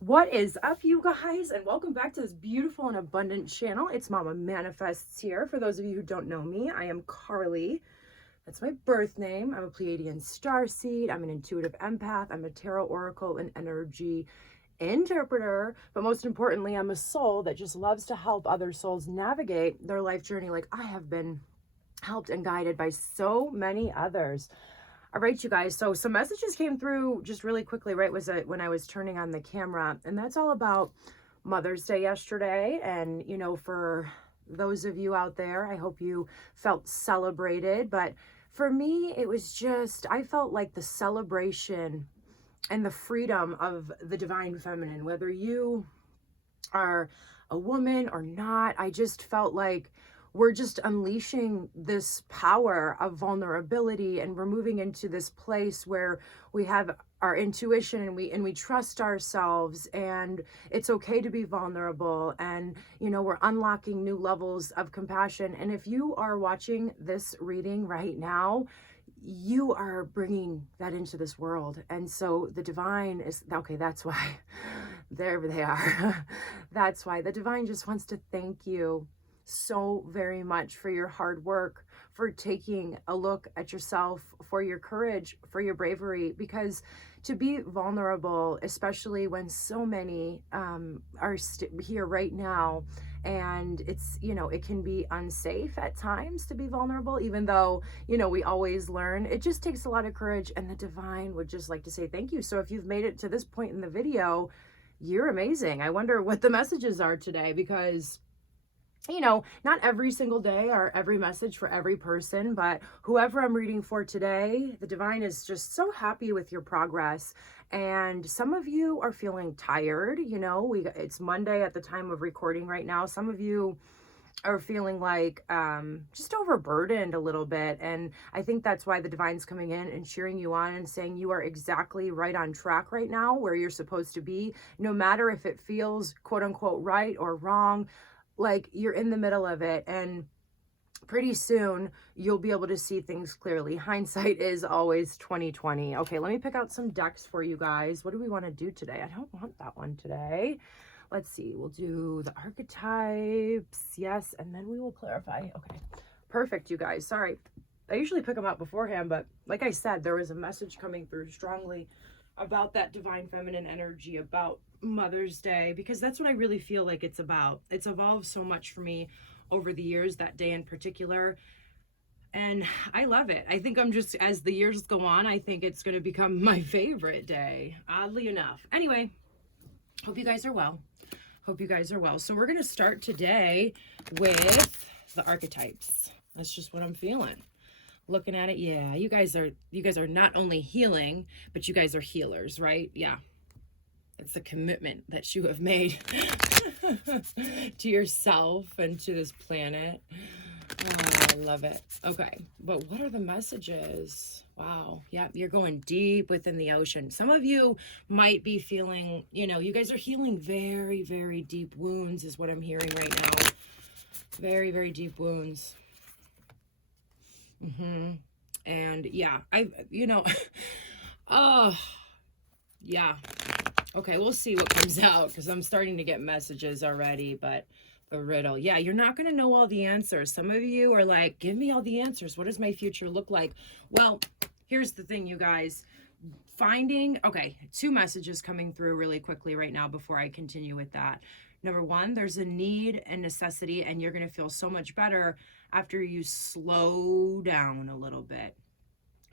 What is up, you guys, and welcome back to this beautiful and abundant channel. It's Mama Manifests here. For those of you who don't know me, I am Carly. That's my birth name. I'm a Pleiadian starseed. I'm an intuitive empath. I'm a tarot oracle and energy interpreter. But most importantly, I'm a soul that just loves to help other souls navigate their life journey like I have been helped and guided by so many others. All right, you guys. So some messages came through just really quickly, right? When I was turning on the camera, and that's all about Mother's Day yesterday. And, you know, for those of you out there, I hope you felt celebrated. But for me, it was just, I felt like the celebration and the freedom of the divine feminine, whether you are a woman or not. I just felt like we're just unleashing this power of vulnerability, and we're moving into this place where we have our intuition and we trust ourselves, and it's okay to be vulnerable, and you know, we're unlocking new levels of compassion. And if you are watching this reading right now, you are bringing that into this world. And so the divine is okay. That's why there they are. That's why the divine just wants to thank you so very much for your hard work, for taking a look at yourself, for your courage, for your bravery, because to be vulnerable, especially when so many are here right now, and it's, you know, it can be unsafe at times to be vulnerable, even though, you know, we always learn. It just takes a lot of courage, and the divine would just like to say thank you. So if you've made it to this point in the video, you're amazing. I wonder what the messages are today, because you know, not every single day or every message for every person, but whoever I'm reading for today, the divine is just so happy with your progress. And some of you are feeling tired. You know, it's Monday at the time of recording right now. Some of you are feeling like just overburdened a little bit. And I think that's why the divine's coming in and cheering you on and saying you are exactly right on track right now, where you're supposed to be, no matter if it feels quote unquote right or wrong. Like, you're in the middle of it, and pretty soon you'll be able to see things clearly. Hindsight is always 2020. Okay, let me pick out some decks for you guys. What do we want to do today? I don't want that one today. Let's see. We'll do the archetypes. Yes, and then we will clarify. Okay, perfect, you guys. Sorry. I usually pick them out beforehand, but like I said, there was a message coming through strongly about that divine feminine energy, about Mother's Day, because that's what I really feel like it's about. It's evolved so much for me over the years, that day in particular, and I love it. I think I'm just, as the years go on, I think it's going to become my favorite day, oddly enough. Anyway, hope you guys are well. Hope you guys are well. So we're going to start today with the archetypes. That's just what I'm feeling. Looking at it, yeah, you guys are not only healing, but you guys are healers, right? Yeah. It's the commitment that you have made to yourself and to this planet. Oh, I love it. Okay, but what are the messages? Wow. Yeah, you're going deep within the ocean. Some of you might be feeling, you know, you guys are healing very, very deep wounds is what I'm hearing right now. Very, very deep wounds. And yeah, oh, yeah. Okay, we'll see what comes out, because I'm starting to get messages already, but the riddle. Yeah, you're not going to know all the answers. Some of you are like, give me all the answers. What does my future look like? Well, here's the thing, you guys. Okay, two messages coming through really quickly right now before I continue with that. Number one, there's a need and necessity, and you're going to feel so much better after you slow down a little bit.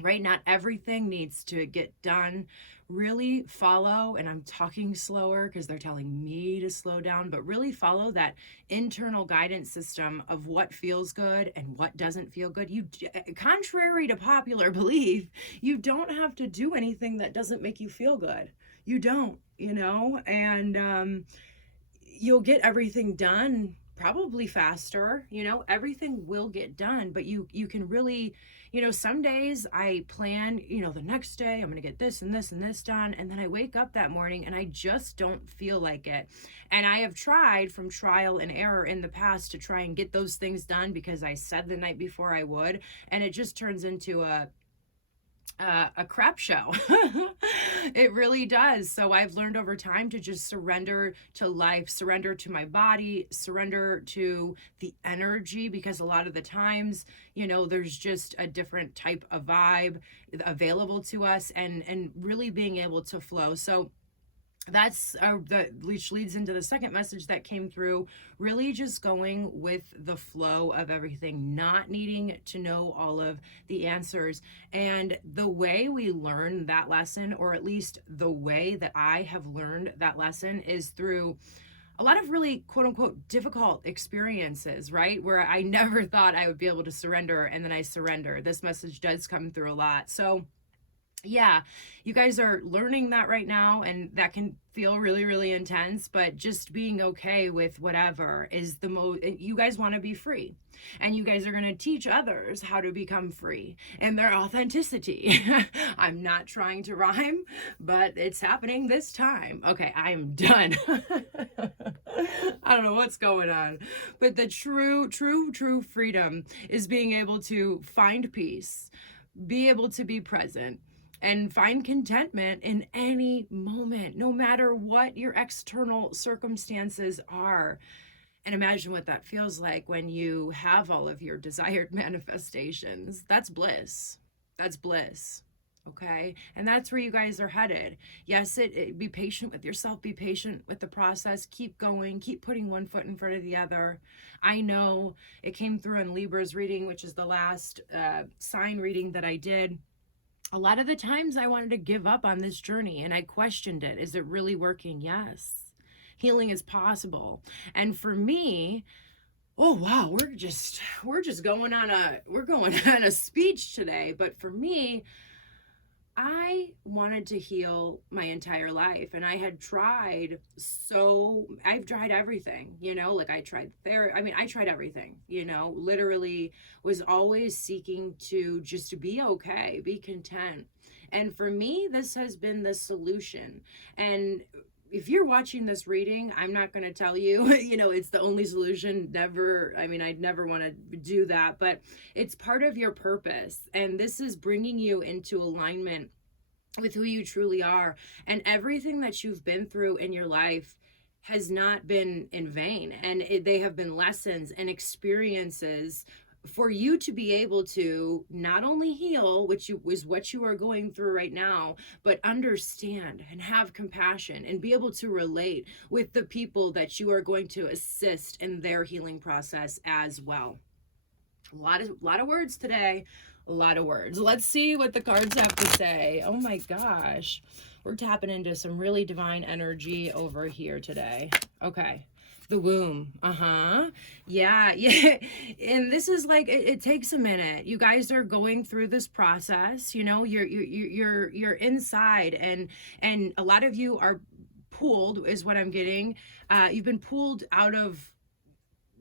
Right? Not everything needs to get done. Really follow, and I'm talking slower because they're telling me to slow down, but really follow that internal guidance system of what feels good and what doesn't feel good. Contrary to popular belief, you don't have to do anything that doesn't make you feel good. You don't, you know, and you'll get everything done probably faster. You know, everything will get done, but you can really, you know, some days I plan, you know, the next day I'm going to get this and this and this done, and then I wake up that morning and I just don't feel like it. And I have tried from trial and error in the past to try and get those things done because I said the night before I would, and it just turns into a a crap show. It really does. So I've learned over time to just surrender to life, surrender to my body, surrender to the energy, because a lot of the times, there's just a different type of vibe available to us, and really being able to flow. So that's which leads into the second message that came through, really just going with the flow of everything, not needing to know all of the answers. And the way we learn that lesson, or at least the way that I have learned that lesson, is through a lot of really quote unquote difficult experiences, right? Where I never thought I would be able to surrender, and then I surrender. This message does come through a lot. So yeah, you guys are learning that right now, and that can feel really, really intense, but just being okay with whatever is the most. You guys want to be free, and you guys are going to teach others how to become free and their authenticity. I'm not trying to rhyme, but it's happening this time. Okay, I am done. I don't know what's going on, but the true freedom is being able to find peace, be able to be present, and find contentment in any moment, no matter what your external circumstances are. And imagine what that feels like when you have all of your desired manifestations. That's bliss. That's bliss. Okay. And that's where you guys are headed. Yes, be patient with yourself, be patient with the process, keep going, keep putting one foot in front of the other. I know it came through in Libra's reading, which is the last sign reading that I did. A lot of the times I wanted to give up on this journey, and I questioned it. Is it really working? Yes. Healing is possible. And for me, oh wow, we're just going on a speech today. But for me, I wanted to heal my entire life, and I've tried everything, like I tried therapy. I mean, I tried everything, literally was always seeking to just be okay, be content. And for me, this has been the solution. And if you're watching this reading, I'm not going to tell you, it's the only solution. Never. I mean, I'd never want to do that, but it's part of your purpose. And this is bringing you into alignment with who you truly are. And everything that you've been through in your life has not been in vain. And they have been lessons and experiences for you to be able to not only heal, which is what you are going through right now, but understand and have compassion and be able to relate with the people that you are going to assist in their healing process as well. A lot of words today. A lot of words. Let's see what the cards have to say. Oh my gosh. We're tapping into some really divine energy over here today. Okay. The womb. Yeah. And this is like, it takes a minute. You guys are going through this process, you're inside, and a lot of you are pulled, is what I'm getting. You've been pulled out of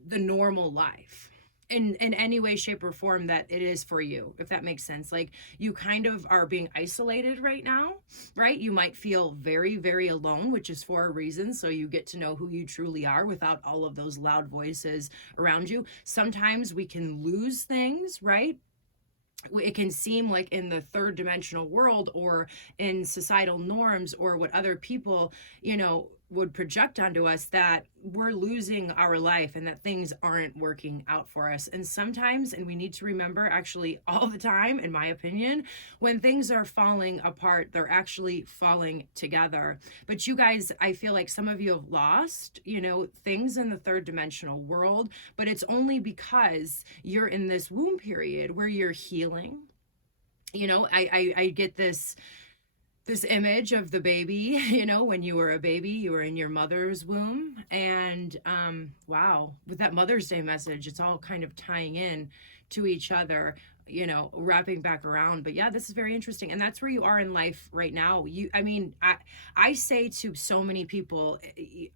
the normal life in any way, shape, or form that it is for you, if that makes sense. Like, you kind of are being isolated right now, right? You might feel very, very alone, which is for a reason. So you get to know who you truly are without all of those loud voices around you. Sometimes we can lose things, right? It can seem like in the third dimensional world, or in societal norms, or what other people, would project onto us, that we're losing our life and that things aren't working out for us. And sometimes, and we need to remember, actually all the time, in my opinion, when things are falling apart, they're actually falling together. But you guys, I feel like some of you have lost, things in the third dimensional world, but it's only because you're in this womb period where you're healing. I get this image of the baby, when you were a baby, you were in your mother's womb. And wow, with that Mother's Day message, it's all kind of tying in to each other, wrapping back around. But yeah, this is very interesting. And that's where you are in life right now. I say to so many people,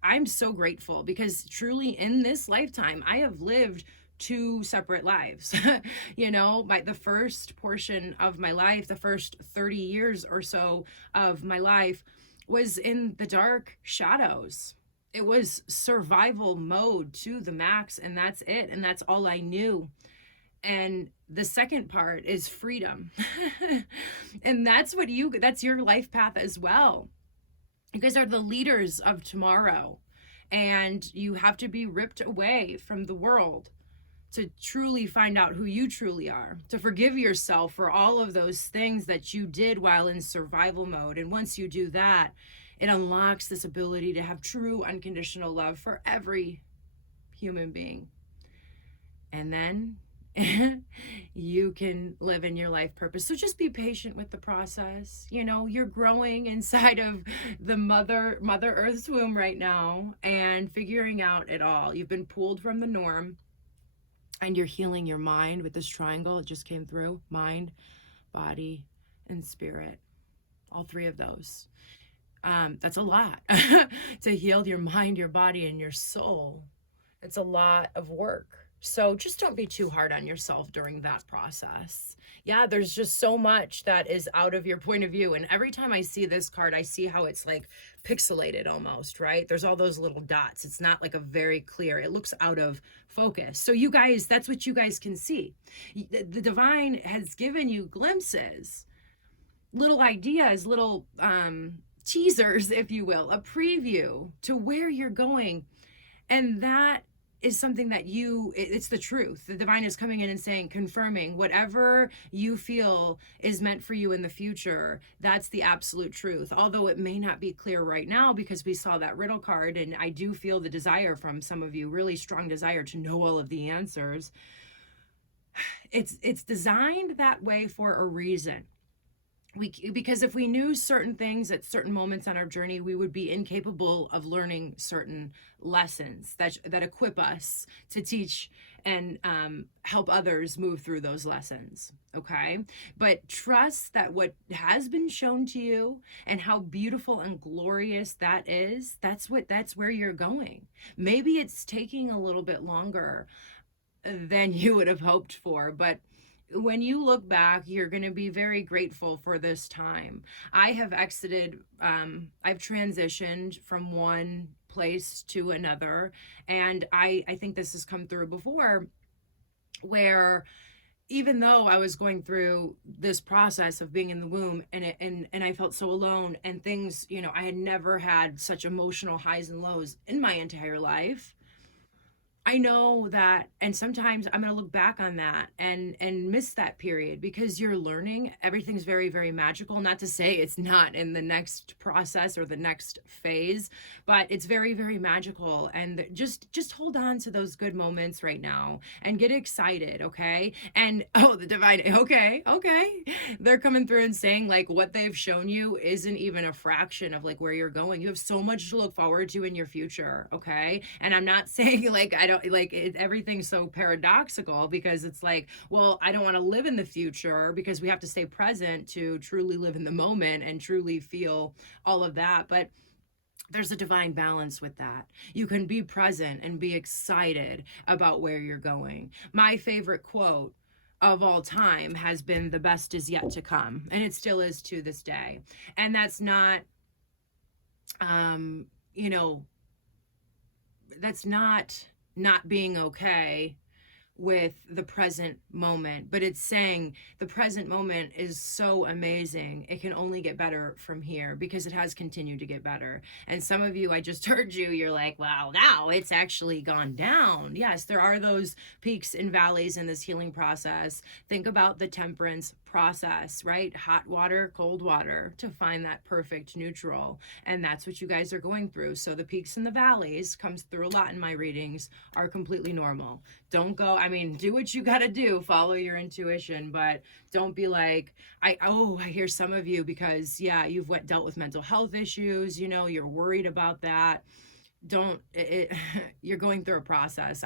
I'm so grateful, because truly in this lifetime, I have lived 2 separate lives. The first portion of my life, the first 30 years or so of my life, was in the dark shadows. It was survival mode to the max, and that's it. And that's all I knew. And the second part is freedom. And that's your life path as well. You guys are the leaders of tomorrow, and you have to be ripped away from the world to truly find out who you truly are, to forgive yourself for all of those things that you did while in survival mode. And once you do that, it unlocks this ability to have true unconditional love for every human being. And then you can live in your life purpose. So just be patient with the process. You know, you're growing inside of the mother Earth's womb right now and figuring out it all. You've been pulled from the norm, and you're healing your mind with this triangle. It just came through: mind, body, and spirit. All three of those. That's a lot to heal your mind, your body, and your soul. It's a lot of work. So just don't be too hard on yourself during that process. Yeah, there's just so much that is out of your point of view. And every time I see this card, I see how it's like pixelated almost, right? There's all those little dots. It's not like a very clear, it looks out of focus. So you guys, that's what you guys can see. The divine has given you glimpses, little ideas, little teasers, if you will, a preview to where you're going. And that is something that it's the truth. The divine is coming in and saying, confirming whatever you feel is meant for you in the future. That's the absolute truth. Although it may not be clear right now because we saw that riddle card, and I do feel the desire from some of you, really strong desire to know all of the answers. It's designed that way for a reason. Because if we knew certain things at certain moments on our journey, we would be incapable of learning certain lessons that equip us to teach and help others move through those lessons. Okay, but trust that what has been shown to you and how beautiful and glorious that is, that's where you're going. Maybe it's taking a little bit longer than you would have hoped for, but when you look back, you're going to be very grateful for this time. I have exited, I've transitioned from one place to another. And I think this has come through before, where even though I was going through this process of being in the womb and I felt so alone and things, you know, I had never had such emotional highs and lows in my entire life. I know that, and sometimes I'm going to look back on that and miss that period because you're learning. Everything's very, very magical. Not to say it's not in the next process or the next phase, but it's very, very magical. And just hold on to those good moments right now and get excited, okay? And, oh, the divine, okay. They're coming through and saying, like, what they've shown you isn't even a fraction of, like, where you're going. You have so much to look forward to in your future, okay? And I'm not saying, like, everything's so paradoxical because it's like, well, I don't want to live in the future because we have to stay present to truly live in the moment and truly feel all of that. But there's a divine balance with that. You can be present and be excited about where you're going. My favorite quote of all time has been, "The best is yet to come." And it still is to this day. And that's not, that's not being okay with the present moment, but it's saying the present moment is so amazing. It can only get better from here because it has continued to get better. And some of you, I just heard you're like, wow, now it's actually gone down. Yes, there are those peaks and valleys in this healing process. Think about the temperance process, right? Hot water, cold water to find that perfect neutral. And that's what you guys are going through. So the peaks and the valleys comes through a lot in my readings are completely normal. Don't go, do what you got to do, follow your intuition, but don't be like, I hear some of you because you've dealt with mental health issues, you're worried about that. You're going through a process.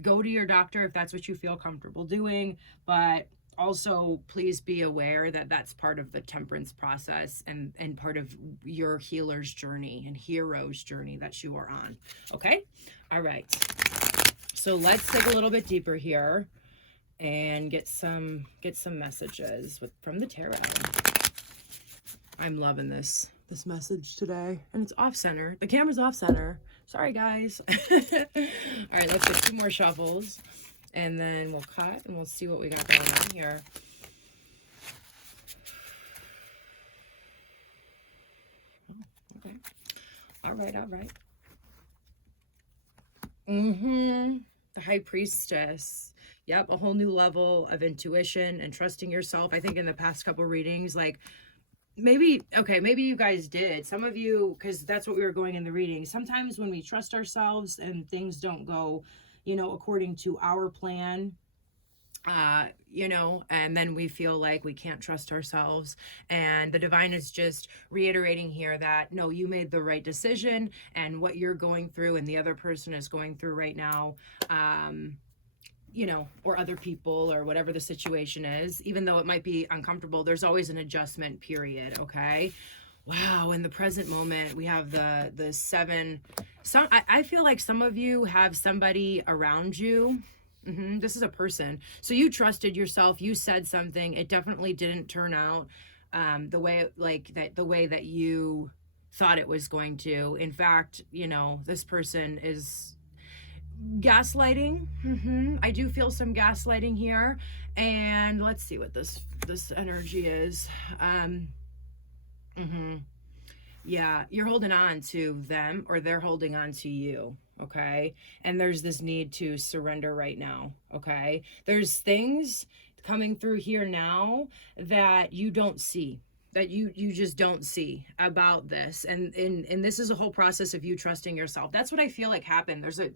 Go to your doctor if that's what you feel comfortable doing, but also please be aware that that's part of the temperance process and part of your healer's journey and hero's journey that you are on. Okay. All right. So let's dig a little bit deeper here and get some messages from the tarot. I'm loving this message today, and it's off center. The camera's off center. Sorry, guys. All right, let's get 2 more shuffles. And then we'll cut and we'll see what we got going on here. Oh, okay. All right, all right. The High Priestess. Yep, a whole new level of intuition and trusting yourself. I think in the past couple readings, like maybe you guys did. Some of you, because that's what we were going in the reading. Sometimes when we trust ourselves and things don't go, according to our plan, and then we feel like we can't trust ourselves. And the divine is just reiterating here that, no, you made the right decision, and what you're going through and the other person is going through right now, or other people or whatever the situation is, even though it might be uncomfortable, there's always an adjustment period. Okay. Wow. In the present moment, we have the seven. I feel like some of you have somebody around you. This is a person. So you trusted yourself. You said something. It definitely didn't turn out the way that you thought it was going to. In fact, this person is gaslighting. I do feel some gaslighting here. And let's see what this energy is. Yeah, you're holding on to them, or they're holding on to you. Okay. And there's this need to surrender right now. Okay. There's things coming through here now that you don't see, that you just don't see about this. And this is a whole process of you trusting yourself. That's what I feel like happened. There's a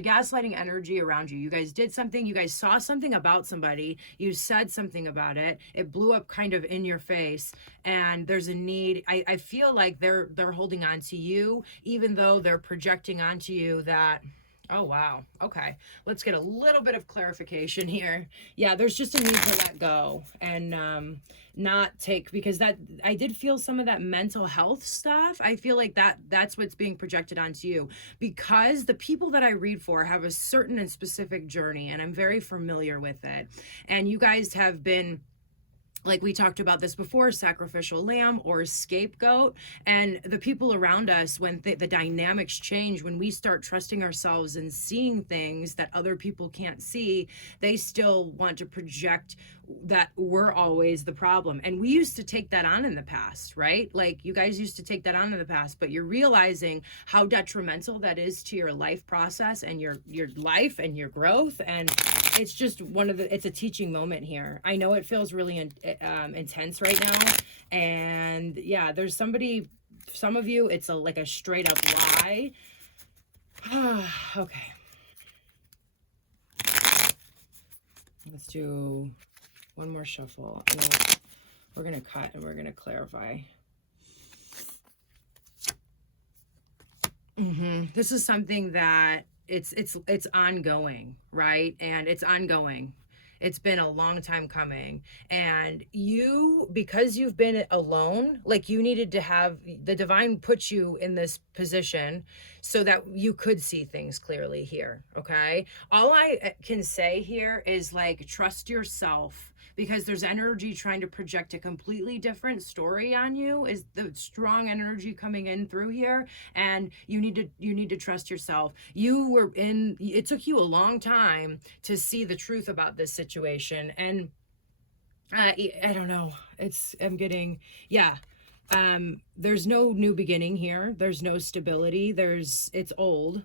gaslighting energy around you. You guys did something, you guys saw something about somebody, you said something about it, it blew up kind of in your face, and there's a need. I feel like they're holding on to you, even though they're projecting onto you that, oh wow, okay, let's get a little bit of clarification here. Yeah, there's just a need to let go and not take, because that, I did feel some of that mental health stuff. I feel like that's what's being projected onto you, because the people that I read for have a certain and specific journey, and I'm very familiar with it. And you guys have been, like we talked about this before, sacrificial lamb or scapegoat. And the people around us, when the dynamics change, when we start trusting ourselves and seeing things that other people can't see, they still want to project that we're always the problem. And we used to take that on in the past, right? Like you guys used to take that on in the past, but you're realizing how detrimental that is to your life process and your life and your growth. And it's just it's a teaching moment here. I know it feels really intense right now. And yeah, there's some of you, it's like a straight up lie. Okay. Let's do one more shuffle. And then we're going to cut and we're going to clarify. This is something that it's ongoing, right? And it's ongoing. It's been a long time coming. And you, because you've been alone, like you needed to have, the divine put you in this position so that you could see things clearly here, okay? All I can say here is like, trust yourself, because there's energy trying to project a completely different story on you, is the strong energy coming in through here. And you need to trust yourself. It took you a long time to see the truth about this situation. And I don't know, there's no new beginning here. There's no stability. It's old.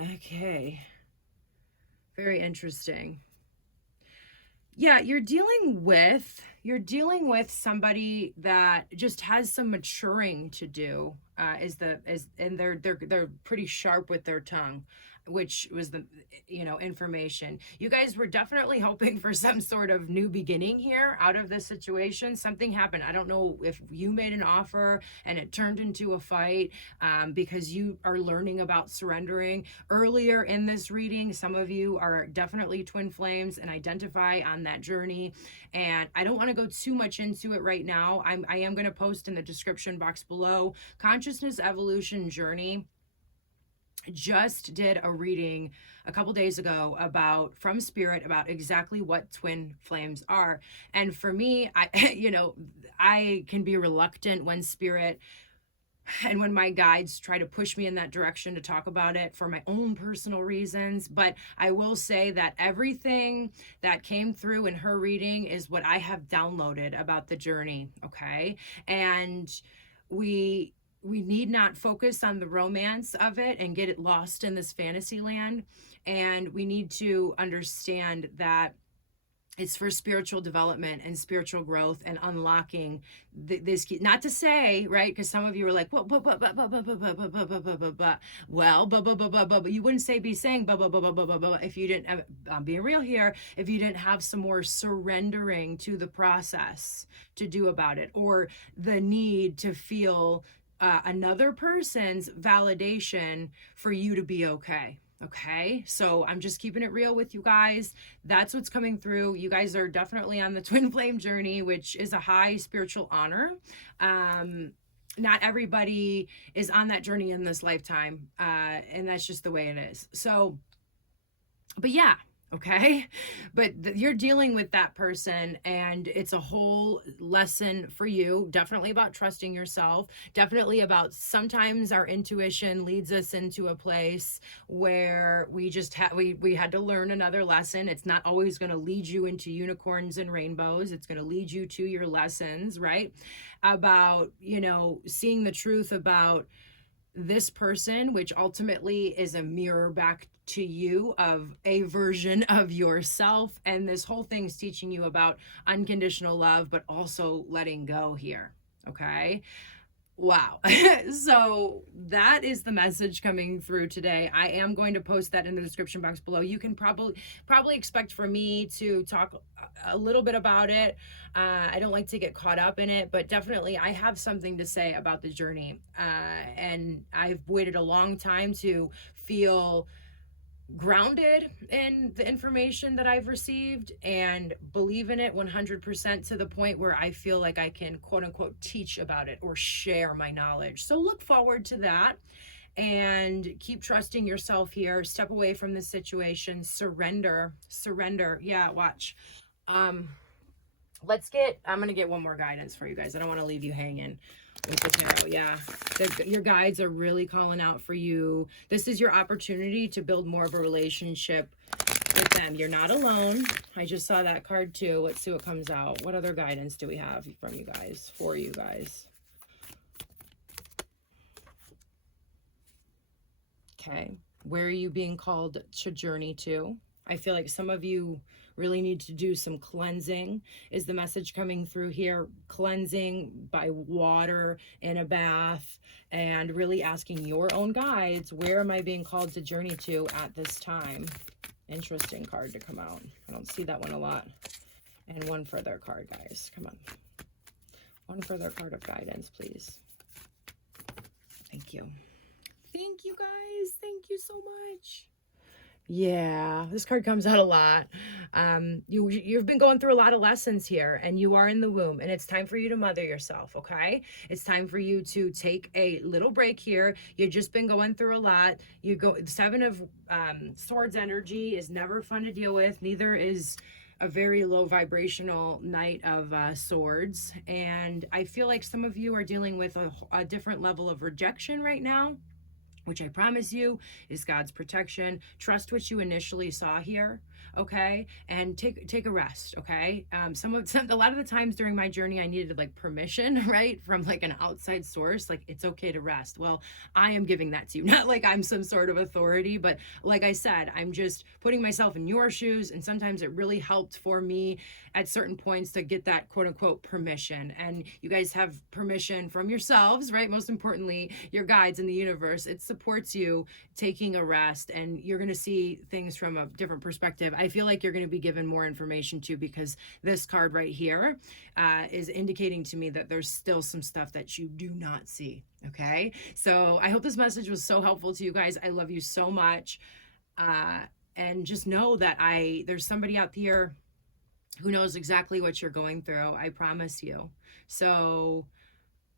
Okay. Very interesting. Yeah, you're dealing with somebody that just has some maturing to do. And they're pretty sharp with their tongue, which was the information. You guys were definitely hoping for some sort of new beginning here out of this situation. Something happened. I don't know if you made an offer and it turned into a fight, because you are learning about surrendering. Earlier in this reading, some of you are definitely twin flames and identify on that journey. And I don't want to go too much into it right now. I am going to post in the description box below. Consciousness Evolution Journey just did a reading a couple days ago from Spirit about exactly what twin flames are. And for me, I can be reluctant when Spirit and when my guides try to push me in that direction to talk about it for my own personal reasons. But I will say that everything that came through in her reading is what I have downloaded about the journey, okay? And we need not focus on the romance of it and get it lost in this fantasy land. And we need to understand that it's for spiritual development and spiritual growth and unlocking this key. Not to say, right, because some of you are like, well, you wouldn't say be saying if you didn't have, I'm being real here, if you didn't have some more surrendering to the process to do about it, or the need to feel another person's validation for you to be okay. Okay, so I'm just keeping it real with you guys. That's what's coming through. You guys are definitely on the twin flame journey, which is a high spiritual honor. Not everybody is on that journey in this lifetime, and that's just the way it is. So, but yeah. Okay, but you're dealing with that person, and it's a whole lesson for you. Definitely about trusting yourself. Definitely about sometimes our intuition leads us into a place where we just we had to learn another lesson. It's not always going to lead you into unicorns and rainbows. It's going to lead you to your lessons, right? About, you know, seeing the truth about this person, which ultimately is a mirror back to you of a version of yourself. And this whole thing's teaching you about unconditional love, but also letting go here. Okay. Wow. So that is the message coming through today. I am going to post that in the description box below. You can probably expect for me to talk a little bit about it. I don't like to get caught up in it, but definitely I have something to say about the journey. And I've waited a long time to feel grounded in the information that I've received and believe in it 100% to the point where I feel like I can quote unquote teach about it or share my knowledge. So look forward to that and keep trusting yourself here. Step away from this situation. Surrender. Yeah, watch. I'm going to get one more guidance for you guys. I don't want to leave you hanging with the tarot. Yeah, your guides are really calling out for you. This is your opportunity to build more of a relationship with them. You're not alone. I just saw that card too. Let's see what comes out. What other guidance do we have from you guys, for you guys? Okay. Where are you being called to journey to? I feel like some of you really need to do some cleansing. Is the message coming through here? Cleansing by water in a bath, and really asking your own guides, where am I being called to journey to at this time? Interesting card to come out. I don't see that one a lot. And one further card, guys. Come on. One further card of guidance, please. Thank you. Thank you, guys. Thank you so much. Yeah, this card comes out a lot. You've been going through a lot of lessons here, and you are in the womb, and it's time for you to mother yourself, okay? It's time for you to take a little break here. You've just been going through a lot. The Seven of Swords energy is never fun to deal with. Neither is a very low vibrational Knight of Swords. And I feel like some of you are dealing with a different level of rejection right now, which I promise you is God's protection. Trust what you initially saw here, okay? And take a rest, okay? A lot of the times during my journey, I needed like permission, right? From like an outside source, like it's okay to rest. Well, I am giving that to you. Not like I'm some sort of authority, but like I said, I'm just putting myself in your shoes. And sometimes it really helped for me at certain points to get that quote unquote permission. And you guys have permission from yourselves, right? Most importantly, your guides in the universe. It supports you taking a rest, and you're going to see things from a different perspective. I feel like you're going to be given more information too, because this card right here is indicating to me that there's still some stuff that you do not see. Okay. So I hope this message was so helpful to you guys. I love you so much. And just know that there's somebody out here who knows exactly what you're going through. I promise you. So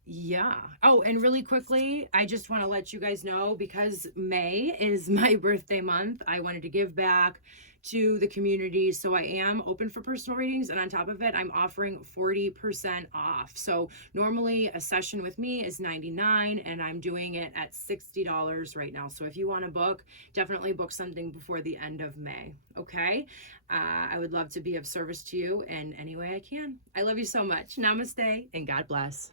yeah. Oh, and really quickly, I just want to let you guys know, because May is my birthday month, I wanted to give back to the community. So I am open for personal readings, and on top of it, I'm offering 40% off. So normally a session with me is $99, and I'm doing it at $60 right now. So if you want to book, definitely book something before the end of May. Okay. I would love to be of service to you in any way I can. I love you so much. Namaste and God bless.